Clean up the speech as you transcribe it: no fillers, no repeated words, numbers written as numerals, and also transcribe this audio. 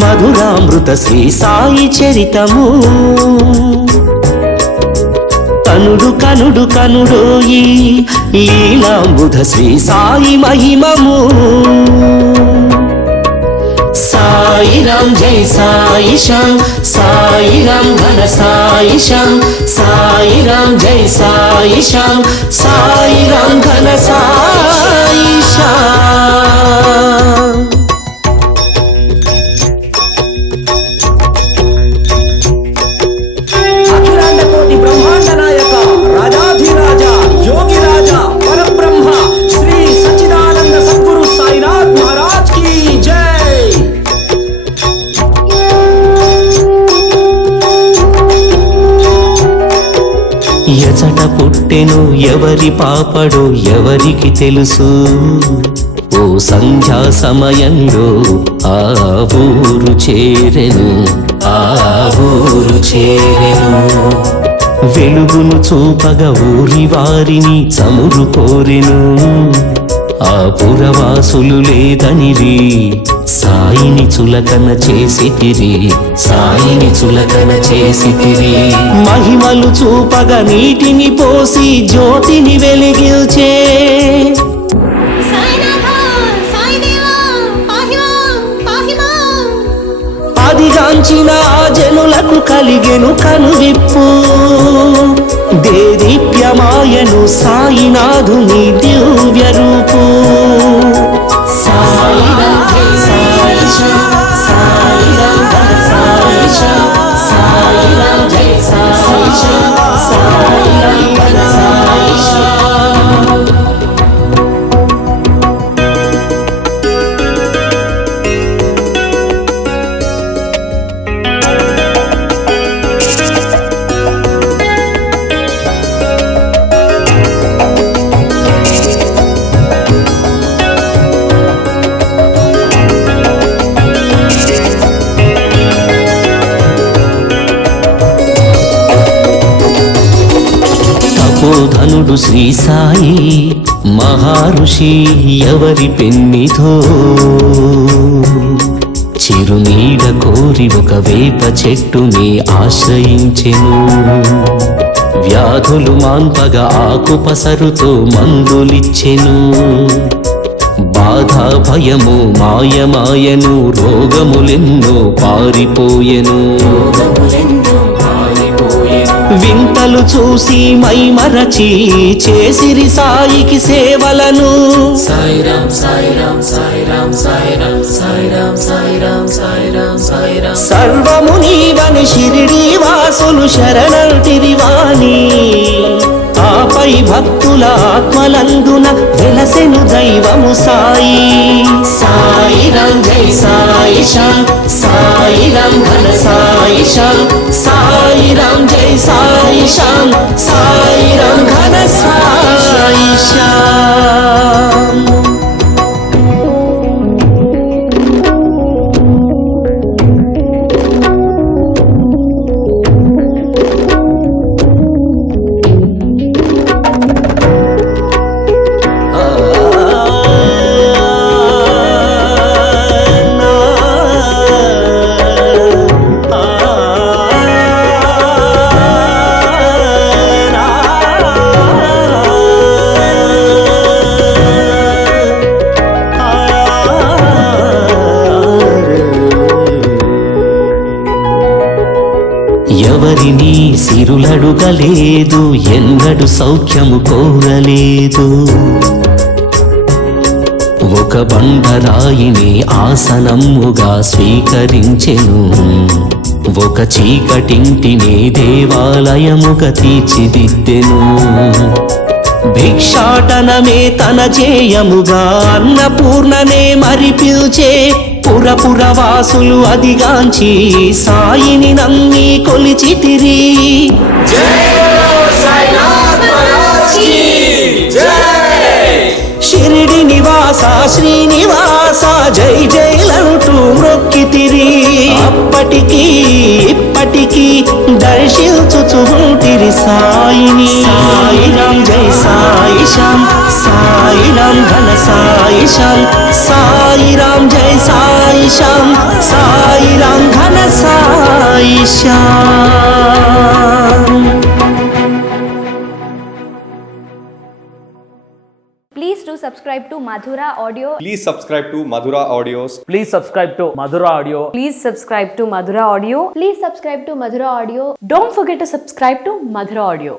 మధురామృత శ్రీ సాయి చరితము కనుడు కనుడు కనుడోయి లీలాంబుధ శ్రీ సాయి మహిమము సాయిరాం జై సాయి శ్యాం సాయిరాం ఘన సాయి శ్యాం సాయిరాం జై సాయి శ్యాం సాయిరాం ఘన సాయి శ్యాం ఎచట పుట్టెను ఎవరి పాపడో ఎవరికి తెలుసు ఓ సంధ్యా సమయంలో ఆ ఊరు చేరెను వెలుగును చూపగా ఊరి వారిని చమురు కోరెను ఆ పురవాసులు లేదనిరి సాయిని చులకన చేసితిరి మహిమలు చూపగా నీటిని పోసి జ్యోతిని వెలిగిల్చే అదిగాంచిన జనులకు కలిగెను కనువిప్పు దేదీప్యమాయను సాయినాథుని దివ్య రూపు సాయిరాం జై సాయి శ్యాం సాయిరాం ఘన సాయి శ్యాం సాయిరాం జై సాయి శ్యాం సాయిరాం ఘన సాయి శ్యాం ధనుడు శ్రీ సాయి మహర్షి ఎవరి పెన్నిధో చిరునీడ కోరి ఒక వేప చెట్టుని ఆశ్రయించెను వ్యాధులు మాన్పగా ఆకు పసరుతో మందులిచ్చెను బాధ భయము మాయమాయను రోగములెన్నో పారిపోయెను వింతలు చూసి మైమరచి చేసిరి సాయికి సేవలను సాయిరాం సాయిరాం సాయిరాం సాయిరాం సాయిరాం సాయిరాం సాయిరాం సాయిరాం సర్వము నీవని షిరిడి వాసులు శరణంటిరివాణి ఆపై భక్తుల ఆత్మలందున వెలసెను దైవము సాయి సాయిరాం జై సాయి శ్యాం సాయిరాం ఘన సాయి శ్యాం సాయిరాం జై సాయి శ్యాం సాయిరాం ఘన సాయి శ్యాం ఎవరిని సిరులడుగలేదు ఎన్నడు సౌఖ్యము కోరలేదు ఒక బండరాయిని ఆసనముగా స్వీకరించెను ఒక చీకటింటిని దేవాలయముగా తీర్చిదిద్దెను భిక్షాటనమే తన జేయముగా అన్నపూర్ణనే మరి పిల్చే పురపురవాసులు అదిగాంచి సాయిని నమ్మి కొలిచితిరి. షిరిడి నివాస శ్రీనివాస జై జైలంటూ మ్రొక్కితిరి. అప్పటికి ఇప్పటికి దర్శించుచుంటిరి సాయిని. సాయిరాం జై సాయిషాం, సాయిరాం ఘన సాయిషాం, సాయిరాం జై సాయిషాం, సాయిరాం ఘన సాయిషాం. Please do subscribe to Madhura Audio. Please subscribe to Madhura Audios. Please subscribe to Madhura Audio. Please subscribe to Madhura Audio. Please subscribe to Madhura Audio. Don't forget to subscribe to Madhura Audio.